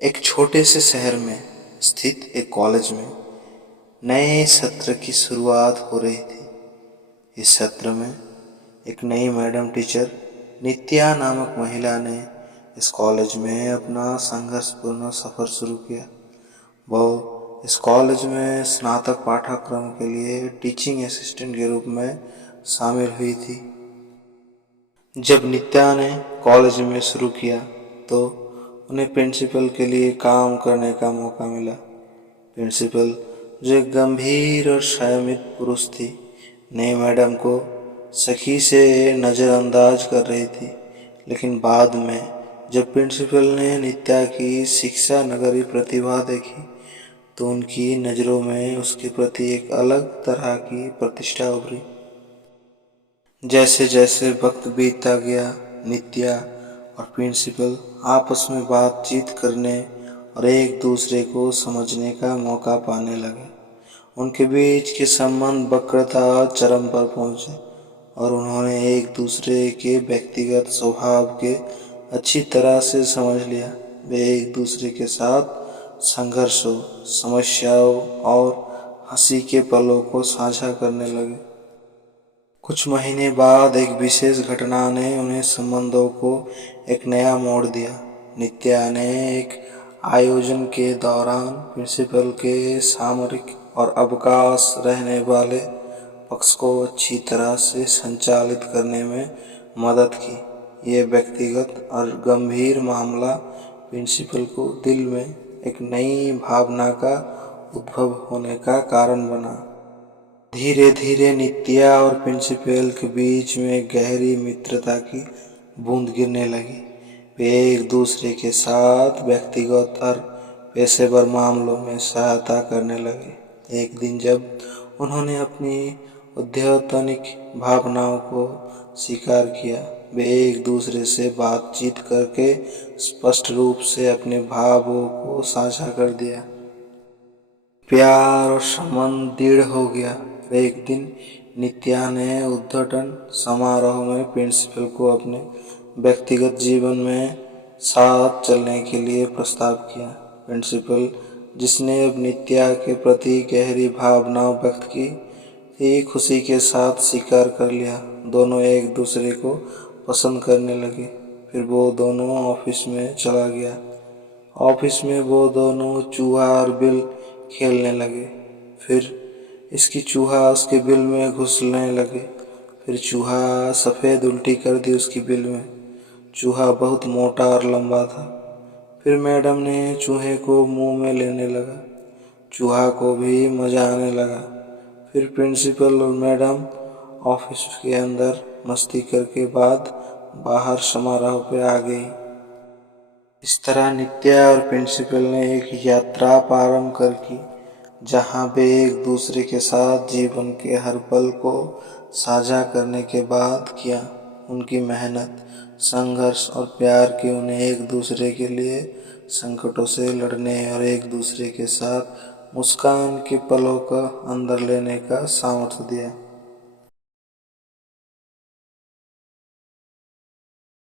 एक छोटे से शहर में स्थित एक कॉलेज में नए सत्र की शुरुआत हो रही थी। इस सत्र में एक नई मैडम टीचर नित्या नामक महिला ने इस कॉलेज में अपना संघर्षपूर्ण सफ़र शुरू किया। वो इस कॉलेज में स्नातक पाठ्यक्रम के लिए टीचिंग असिस्टेंट के रूप में शामिल हुई थी। जब नित्या ने कॉलेज में शुरू किया तो उन्हें प्रिंसिपल के लिए काम करने का मौका मिला। प्रिंसिपल, जो एक गंभीर और संयमित पुरुष थी, नई मैडम को सखी से नज़रअंदाज कर रही थी। लेकिन बाद में जब प्रिंसिपल ने नित्या की शिक्षा नगरी प्रतिभा देखी तो उनकी नज़रों में उसके प्रति एक अलग तरह की प्रतिष्ठा उभरी। जैसे जैसे वक्त बीतता गया, नित्या और प्रिंसिपल आपस में बातचीत करने और एक दूसरे को समझने का मौका पाने लगे। उनके बीच के संबंध वक्रता चरम पर पहुंचे और उन्होंने एक दूसरे के व्यक्तिगत स्वभाव के अच्छी तरह से समझ लिया। वे एक दूसरे के साथ संघर्षों, समस्याओं और हंसी के पलों को साझा करने लगे। कुछ महीने बाद एक विशेष घटना ने उन्हें संबंधों को एक नया मोड़ दिया। नित्या ने एक आयोजन के दौरान प्रिंसिपल के सामरिक और अवकाश रहने वाले पक्ष को अच्छी तरह से संचालित करने में मदद की। ये व्यक्तिगत और गंभीर मामला प्रिंसिपल को दिल में एक नई भावना का उद्भव होने का कारण बना। धीरे धीरे नित्या और प्रिंसिपल के बीच में गहरी मित्रता की बूंद गिरने लगी। वे एक दूसरे के साथ व्यक्तिगत और पेशेवर मामलों में सहायता करने लगे। एक दिन जब उन्होंने अपनी अद्यतनिक भावनाओं को स्वीकार किया, वे एक दूसरे से बातचीत करके स्पष्ट रूप से अपने भावों को साझा कर दिया। प्यार और संबंध दृढ़ हो गया। एक दिन नित्या ने उद्घाटन समारोह में प्रिंसिपल को अपने व्यक्तिगत जीवन में साथ चलने के लिए प्रस्ताव किया। प्रिंसिपल, जिसने अब नित्या के प्रति गहरी भावना व्यक्त की थी, खुशी के साथ स्वीकार कर लिया। दोनों एक दूसरे को पसंद करने लगे। फिर वो दोनों ऑफिस में चला गया। ऑफिस में वो दोनों चूहा और बिल खेलने लगे। फिर इसकी चूहा उसके बिल में घुसने लगे। फिर चूहा सफ़ेद उल्टी कर दी उसकी बिल में। चूहा बहुत मोटा और लंबा था। फिर मैडम ने चूहे को मुंह में लेने लगा। चूहा को भी मज़ा आने लगा। फिर प्रिंसिपल और मैडम ऑफिस के अंदर मस्ती करके बाद बाहर समारोह पे आ गई। इस तरह नित्या और प्रिंसिपल ने एक यात्रा प्रारंभ कर की, जहाँ वे एक दूसरे के साथ जीवन के हर पल को साझा करने के बाद किया। उनकी मेहनत, संघर्ष और प्यार की उन्हें एक दूसरे के लिए संकटों से लड़ने और एक दूसरे के साथ मुस्कान के पलों का अंदर लेने का सामर्थ्य दिया।